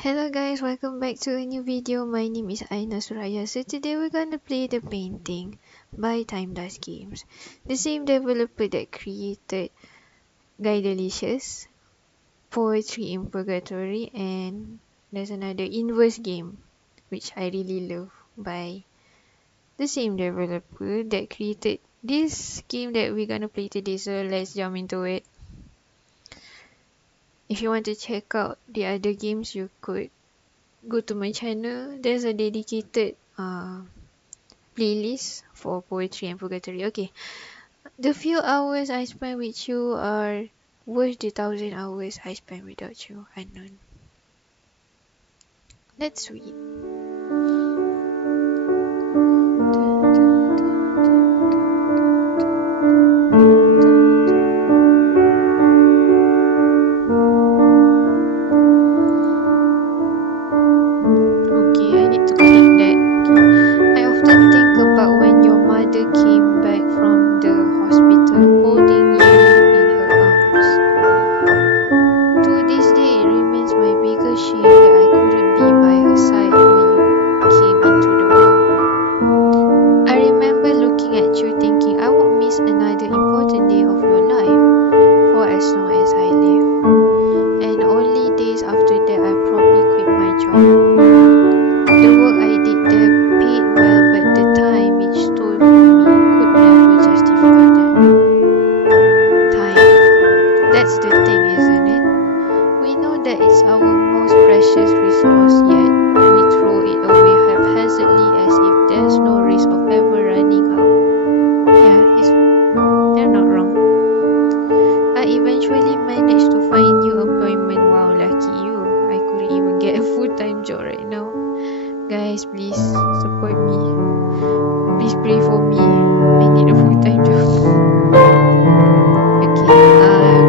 Hello guys, welcome back to a new video. My name is Aina Suraya. So today we're gonna play The Painting by Time Dash Games, the same developer that created Guy Delicious, Poetry in Purgatory, and there's another Inverse game which I really love by the same developer that created this game that we're gonna play today. So let's jump into it. If you want to check out the other games, you could go to my channel. There's a dedicated playlist for Poetry and Purgatory. Okay, the few hours I spent with you are worth the 1,000 hours I spent without you. Unknown. That's sweet. Okay, I need to click that. Okay. I often think about when your mother came back from the hospital holding you in her arms. To this day, it remains my biggest shame that I couldn't be by her side when you came into the world. I remember looking at you thinking I won't miss another important day of your life for as long as I live. And only days after that I probably quit my job. The work I did there paid well, but the time it stole from me could never justify that. Time. That's the thing, isn't it? We know that it's our most precious resource, yet we throw it away haphazardly as if there's no risk of ever running out. Yeah, they're not wrong. I eventually managed to find new employment. Wow, lucky you. I couldn't even get a full-time job right now. Guys, please support me. Please pray for me. I need a full-time job. Okay,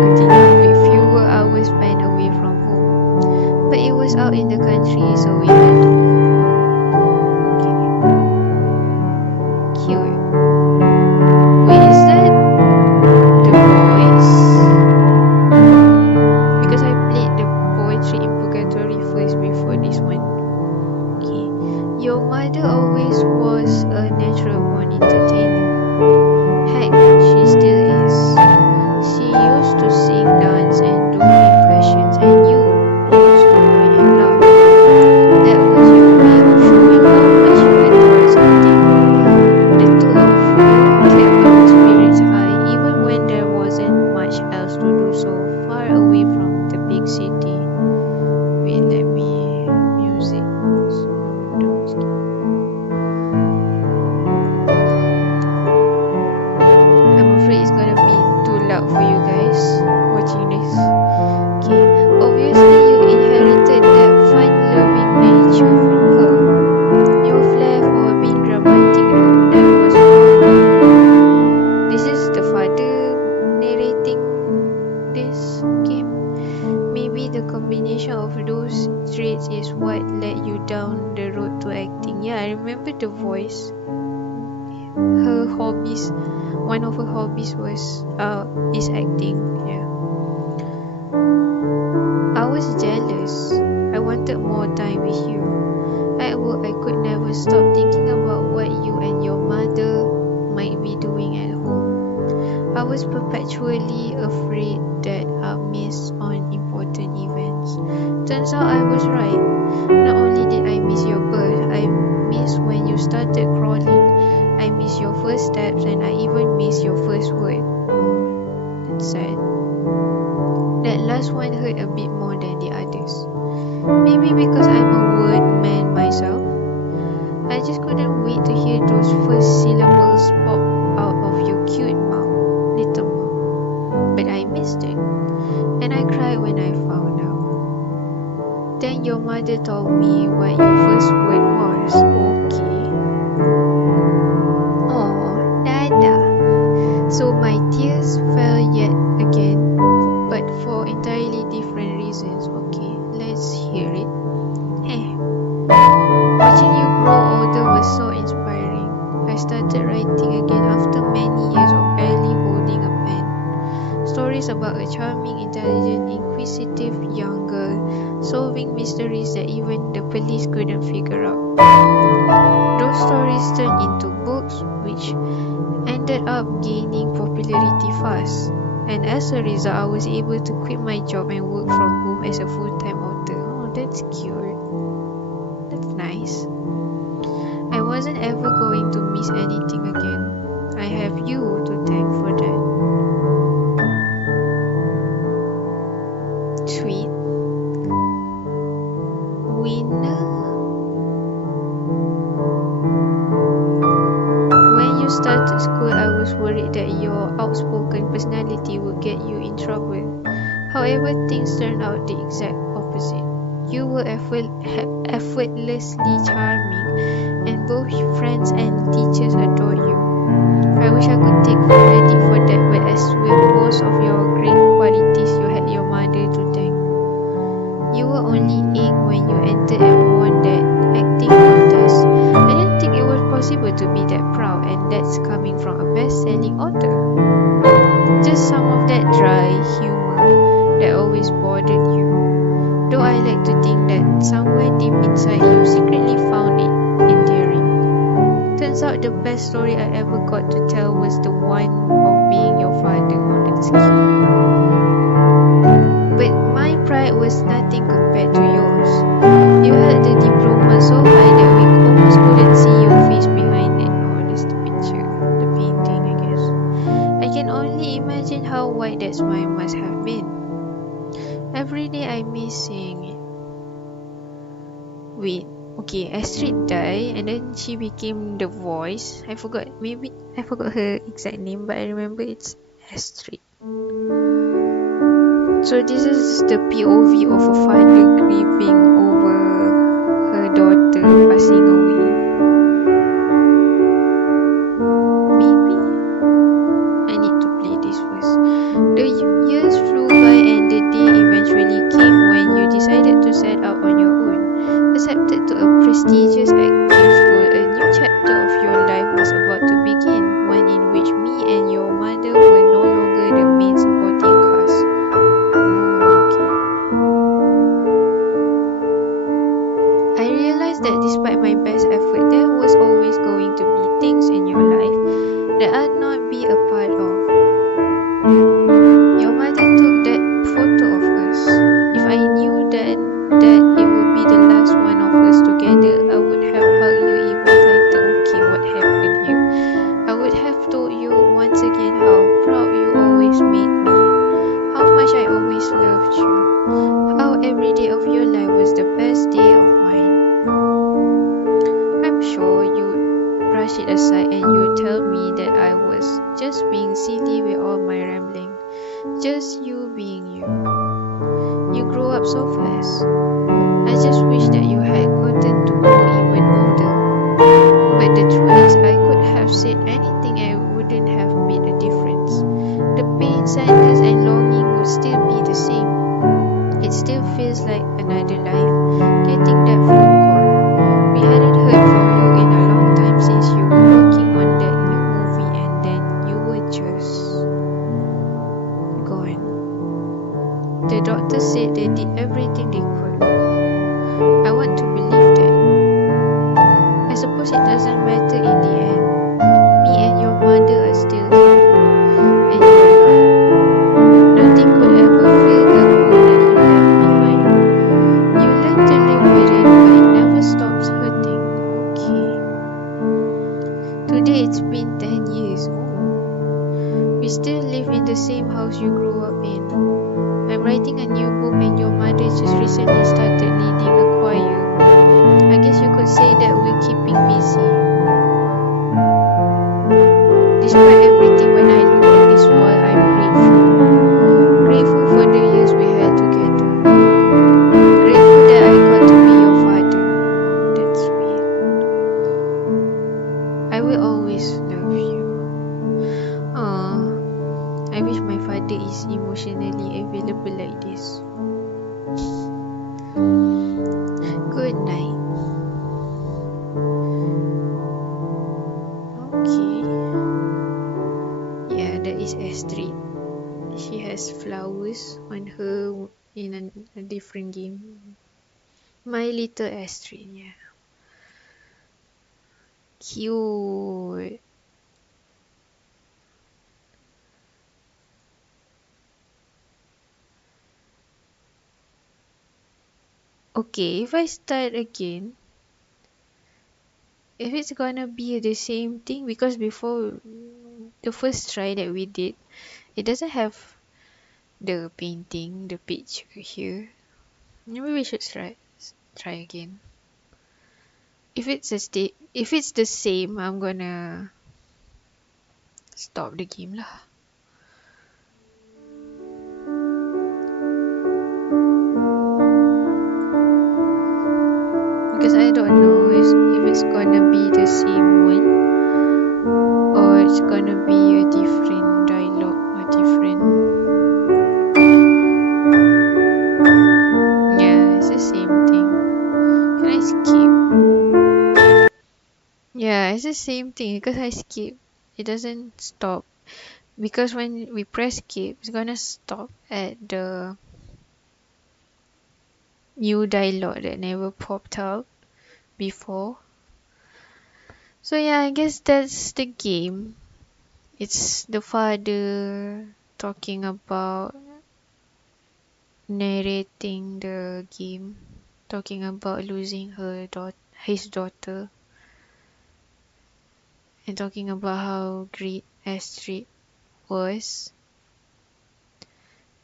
continue with fewer hours spent away from home. But it was out in the country, so we had to. Okay. Cute. Wait, is that the voice? Because I played the Poetry in Purgatory first before this one. Okay. Your mother always was a natural born entertainer. Heck, she still is. She used to sing, dance, and do impressions, and you used to point and laugh. That was your way of showing how much you adored something. The two of you kept our spirits high, even when there wasn't much else to do so far away from the big city. Wait, let me music. I'm afraid it's gonna be too loud for you guys watching this. Okay, obviously you inherited that fun-loving nature from her. Your flair for being dramatic, though, that was fun. This is the father narrating this game. Maybe the combination of those traits is what led you down the road to acting. Yeah, I remember the voice. Her hobbies, one of her hobbies was is acting. Yeah, I was jealous. I wanted more time with you. At work, I could never stop thinking about what you and your mother might be doing at home. I was perpetually afraid that I'd miss on important events. Turns out I was right. Not only did I miss your birth, I missed when you started crawling. I miss your first steps, and I even miss your first word. Oh, that's sad. That last one hurt a bit more than the others. Maybe because I'm a word man myself. I just couldn't wait to hear those first syllables pop out of your cute mouth, little mouth. But I missed it, and I cried when I found out. Then your mother told me what your first word was. Okay. Oh, Dada. So my tears fell yet again, but for entirely different reasons. Okay, let's hear it. Hey, watching you grow older was so inspiring. I started writing again after many years of barely holding a pen. Stories about a charming, intelligent, inquisitive young girl solving mysteries that even the police couldn't figure out. Those stories turned into books, which ended up gaining popularity fast. And as a result, I was able to quit my job and work from home as a full-time author. Oh, that's cute. That's nice. I wasn't ever going to miss anything again. I have you to thank for that. Sweet. Winner. When you started school, I was worried that your outspoken personality would get you in trouble. However, things turned out the exact opposite. You were effortlessly charming, and both friends and teachers adored you. I wish I could take credit for that, but as with most of your great qualities, you had your mother to thank. You were only 8 when you entered and won that acting contest. I didn't think it was possible to be that proud, and that's coming from a best-selling author. Just some of that dry humor that always bothered you. Though I like to think that somewhere deep inside you secretly found it endearing. Turns out the best story I ever got to tell was the one of being your father. Oh, that's cute. But my pride was nothing compared to yours. You held the diploma so high that we almost couldn't see your face behind it. Oh, that's the picture, the painting, I guess. I can only imagine how wide that smile must have been. Every day I miss seeing it. Wait, okay, Astrid died and then she became the voice. I forgot her exact name, but I remember it's Astrid. So this is the POV of a father grieving over her daughter passing away. Maybe I need to play this first. The years flew by and the day eventually came when you decided to set out on your own. Accepted to a prestigious acting school, a new chapter of your life was about to begin, one in which me and your mother were no longer the main supporting cast. I realized that despite my best effort, there was always going to be things in your life that I'd not be a part of. Your mother took that photo of us. If I knew then that it would be the last one of us together, I would have hugged you even tighter. Okay, what happened here? I would have told you once again how proud you always made me, how much I always loved you, how every day of your life was the best day of mine. I'm sure you'd brush it aside and you'd tell me that I was just being silly with all my rambling. Just you being you. You grow up so fast. I just wish that you had gotten to grow even older. But the truth is, I could have said anything and it wouldn't have made a difference. The pain, sadness and longing would still be the same. It still feels like another life, getting that phone call. We hadn't heard from you in a long time since you were working on that new movie and then you were just gone. The doctor said they did everything they could. I want to believe that. I suppose it doesn't matter in the end. Me and your mother are still here. And you're not. Nothing could ever fill the hole that you left behind. You learned to live a different game. My Little Astrid, yeah. Cute. Okay, if I start again, if it's gonna be the same thing, because before the first try that we did, it doesn't have the painting, the picture here. Maybe we should try again. If it's the same, I'm gonna stop the game lah. Because I don't know if it's gonna be the same one or it's gonna be a different dialogue, a different. Yeah, it's the same thing. Can I skip? Yeah, it's the same thing because I skip. It doesn't stop. Because when we press skip, it's gonna stop at the new dialogue that never popped out before. So yeah, I guess that's the game. It's the father talking about narrating the game, talking about losing his daughter, and talking about how great Astrid was.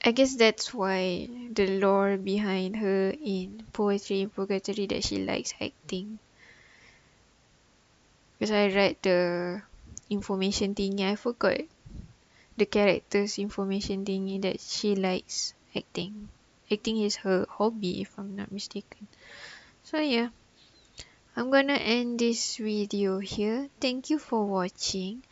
I guess that's why the lore behind her in Poetry in Purgatory that she likes acting. Because I read the information thingy, I forgot the character's information thingy that she likes acting. Acting is her hobby, if I'm not mistaken. So yeah, I'm gonna end this video here. Thank you for watching.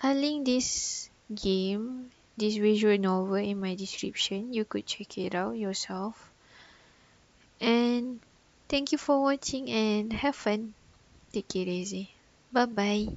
I'll link this game, this visual novel in my description. You could check it out yourself. And thank you for watching and have fun. Take it easy. Bye bye.